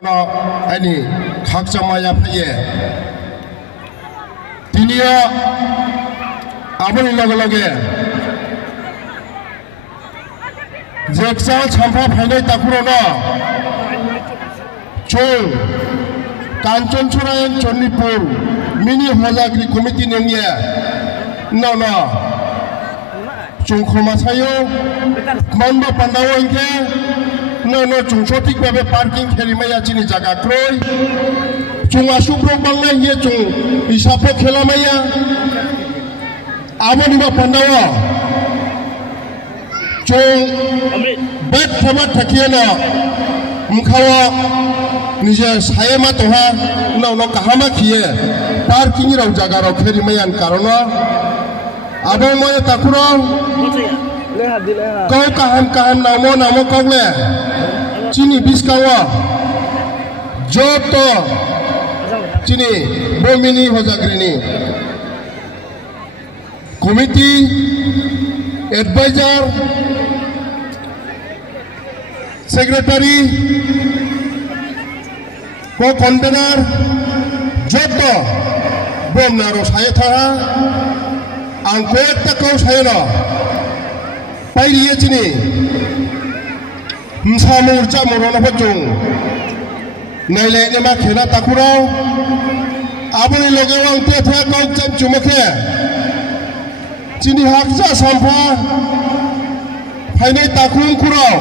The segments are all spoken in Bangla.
Ani Kaksamaya Paye Tinia Abuni Logologe Jeksa Champa Pane Takurono Chol Kanchan Churayan Chonipur Mini Hozagri Committee Nungye No Chungkoma Sayo Mamba Pandawa Inke No, Chungsotik Babe parking Kelimaya Chini Jaga Kroy Chungasubro Bangla Ye Chung Isapo Kelamaya Aboniba Pandawa Chung Bet Tamat Takiana Mkawa Nije Sayama Toha No Kahama Kie Parking Rau Jagaro Kelimayan Karona Abomoya Takuro Kau kaham namo kau le Cini biskawa Joto Cini Bomini Hozagrini Committee Advisor Secretary Co-convener Joto Bom naro saya tha Angkot takau saya no Pairi Chini Msamur Chamurona Pachung Naile Nema Kena Takurao Abuni Logewang Tetra Kau Chumake Chini Hakza Sampa Paine Takun Kurao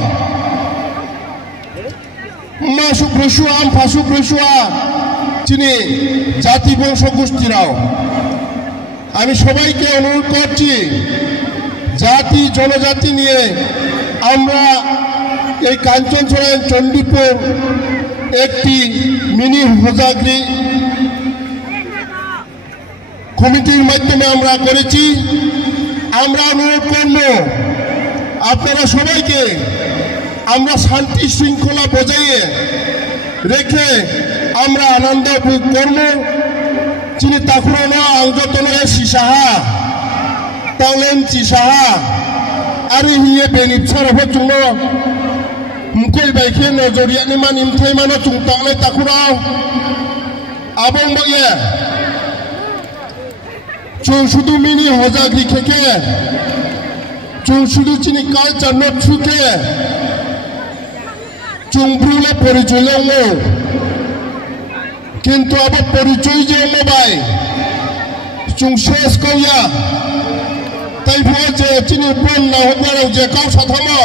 Masuk Breshua Pasuk Breshua Chini Jati Bongso Gustirao Ami Shobaike Onur Korchi জাতি জনজাতি নিয়ে আমরা এই কাঞ্চনছড়া চণ্ডীপুর একটি মিনি হোজাগরি কমিটির মাধ্যমে আমরা করেছি আমরা অনুরোধ করব আপনারা সবাইকে আমরা শান্তি শৃঙ্খলা বজায় রেখে আমরা আনন্দ ভোগ করব চিনি তাকুরনা আংজতনে সিসাহা Taulen Cisaha Ari hiye benip sarapho chungno Mukul baikhe nojoriya ni manim thai mano chungtakle takurao Abong bagye Chung shudu mini hozagri kheke Chung shudu chini culture not chuke Chung brule porichoy longo Kintu abo porichoy je mobai Chung shes koya Tai Phoje Chini Pon na Hogaro Je Kau Sathama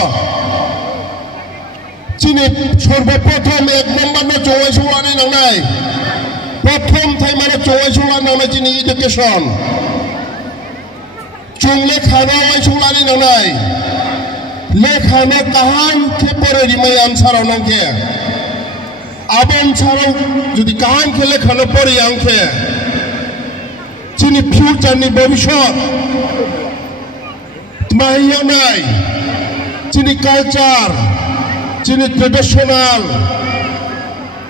Chini Sorbo Prothom Ek Number No Chowai Sulani Nangnai Prothom Thai Mano Chowai Sulani Nangnai Chini Education Chung Lekhana Wai Sulani Nangnai Lekhana Kaham Khepore Rimai Ansaro Nongke Abon Charo Jodi Kaham Khe Lekhana Pore Yangke Chini Future Ni Bhavishot Mahiyanai, Chini culture, Chini traditional,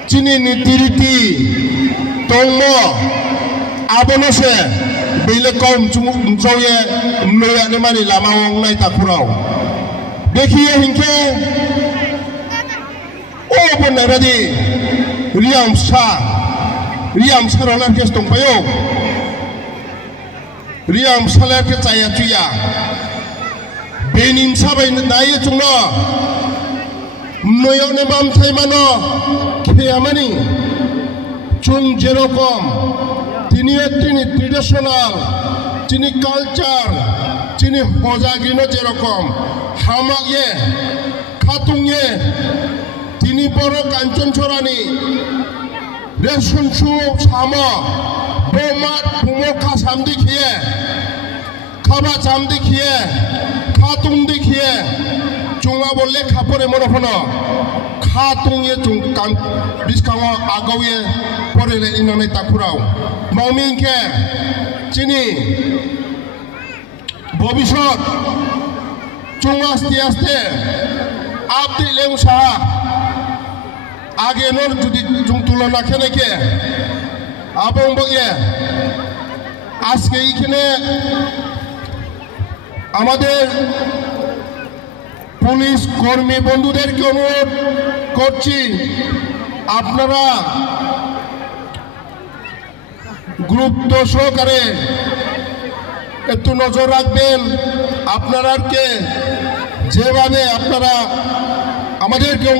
Chini nitiriti, Tongmo, Abonose, Bilekom, Chumzoye, Mloya Nemani Lama Wong Nai Takurao. Dekhiye Hinke, Open Ready, Riam Saronar Kestung Payo, Riam Salar Ketayatuya. Benin sabai naya chungno Noyo ne bam thai mano Kheyamani Chung jerokom Tini tini traditional Tini culture Tini hozagino jerokom Hamak ye Khatung ye Tini boro Kanchanchorani Resun chu sama Bomat Pumoka samdi khiye Khaba samdi khiye Khatung dikhiye chunga bolle khapore monophono khatung ye chung kan biskawa agawe porele inone takurao mauminke chini bobishot chunga aste abdi leng saha age nor judi chung tulona kheneke abong boye আজকে এইখানে আমাদের পুলিশ কর্মী বন্ধুদেরকে অনুরোধ করছি আপনারা গুরুত্ব সহকারে একটু নজর রাখবেন। আপনারাকে যেভাবে আপনারা আমাদেরকে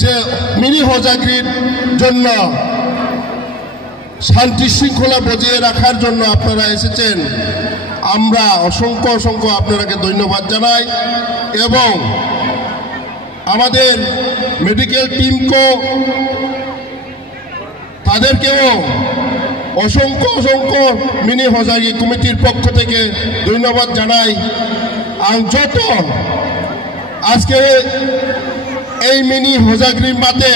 যে মিনি হজাগরির জন্য শান্তি শৃঙ্খলা বজায় রাখার জন্য আপনারা এসেছেন, আমরা অসংখ্য অসংখ্য আপনাদেরকে ধন্যবাদ জানাই এবং আমাদের মেডিকেল তাদেরকেও অসংখ্য অসংখ্য মিনি হজাগরি কমিটির পক্ষ থেকে ধন্যবাদ জানাই। আর যত আজকে এই মিনি হজাগরির মাঠে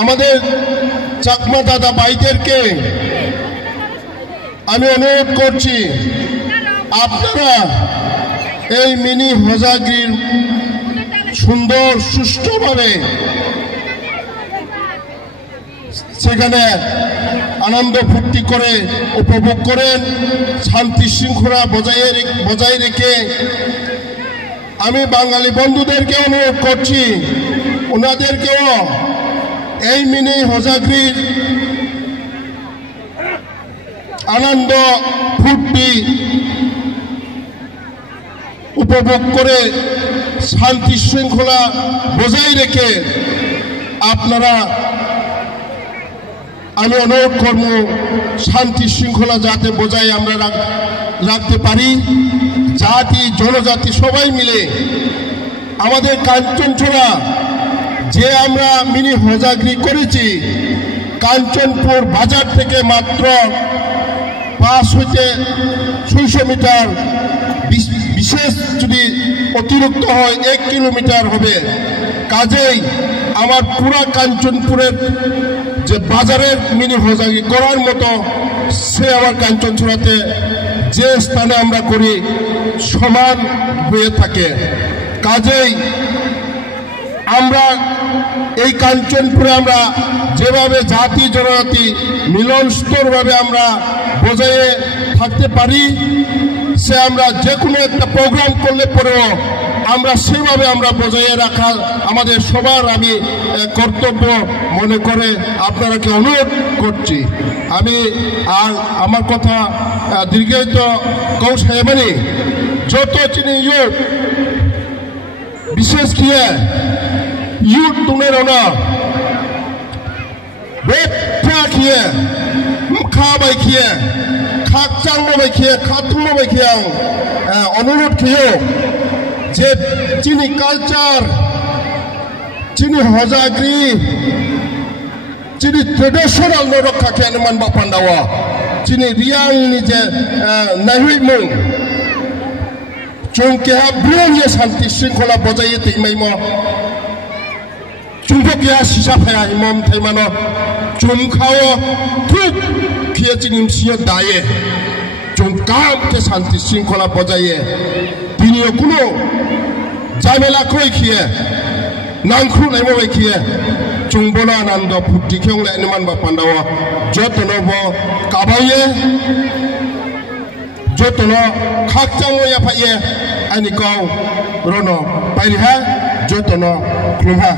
আমাদের চাকমা দাদা ভাইদেরকে আমি অনুরোধ করছি, আপনারা এই মিনি হজাগরির সুন্দর সুষ্ঠুভাবে সেখানে আনন্দ ফুর্তি করে উপভোগ করেন, শান্তি শৃঙ্খলা বজায় রেখে আমি বাঙালি বন্ধুদেরকে অনুরোধ করছি, ওনাদেরকেও এই মিনি হজাগরির আনন্দ ফুর্তি উপভোগ করে শান্তি শৃঙ্খলা বজায় রেখে আপনারা আমি অনুরোধ করব শান্তি শৃঙ্খলা যাতে বজায় আমরা রাখতে পারি। জাতি জনজাতি সবাই মিলে আমাদের কাঞ্চনছড়া যে আমরা মিনি হজাগরি করেছি, কাঞ্চনপুর বাজার থেকে মাত্র 5 হইতে 600 মিটার, বিশেষ যদি অতিরিক্ত হয় 1 কিলোমিটার হবে। কাজেই আমার পুরা কাঞ্চনপুরের যে বাজারের মিনি হজাগরি করার মতো সে আমার কাঞ্চনছড়াতে যে স্থানে আমরা করি সমান হয়ে থাকে। কাজেই আমরা এই কাঞ্চনপুরে আমরা যেভাবে জাতি জনজাতি মিলন স্তরভাবে আমরা বজায় থাকতে পারি, সে আমরা যে কোনো একটা প্রোগ্রাম করলে পরেও আমরা সেভাবে আমরা বজায় রাখা আমাদের সবার আমি কর্তব্য মনে করে আপনারাকে অনুরোধ করছি। আমি আর আমার কথা দীর্ঘায়িত কৌশায়মানি যত চিনি ইউথ বিশেষ কিয়ে ইউথ তুলে রোনা বেটা কিয়ে খাবাই কিয়ে খাকচাং বাই কিয়ে খাতুম বাই কিয়ে অনুরোধ কিয়ে যে চিনি কালচার চিনি হজাগরি চিনি ট্রেডিশনাল রক্ষা খেয়ে মানবা পান্ডাওয়া চিনি রিয়াংনি যে নাহি মুং চুমকে ব্রিয়ে শান্তি শৃঙ্খলা বজায় তিমাইম চুমকিয়া সিসা ফায়া ইমাম থাইমানো চুমখাও থুক খিয়ে চিনিম সিয়ে দায়ে চুমকামকে শান্তি শৃঙ্খলা বজায় তিনিও কোনো ঝামেলা কই খিয়ে নাংখু নাইমবাই খিয়ে চুংবনা আনন্দ ফুর্তি খেয়ে এনমান বা পান্ডাওয়া যতন কাবাইয়ে যতন খাকচাংয়া ফাইয়ে আনি কাউ রনো বাইরে যতন খুলহা।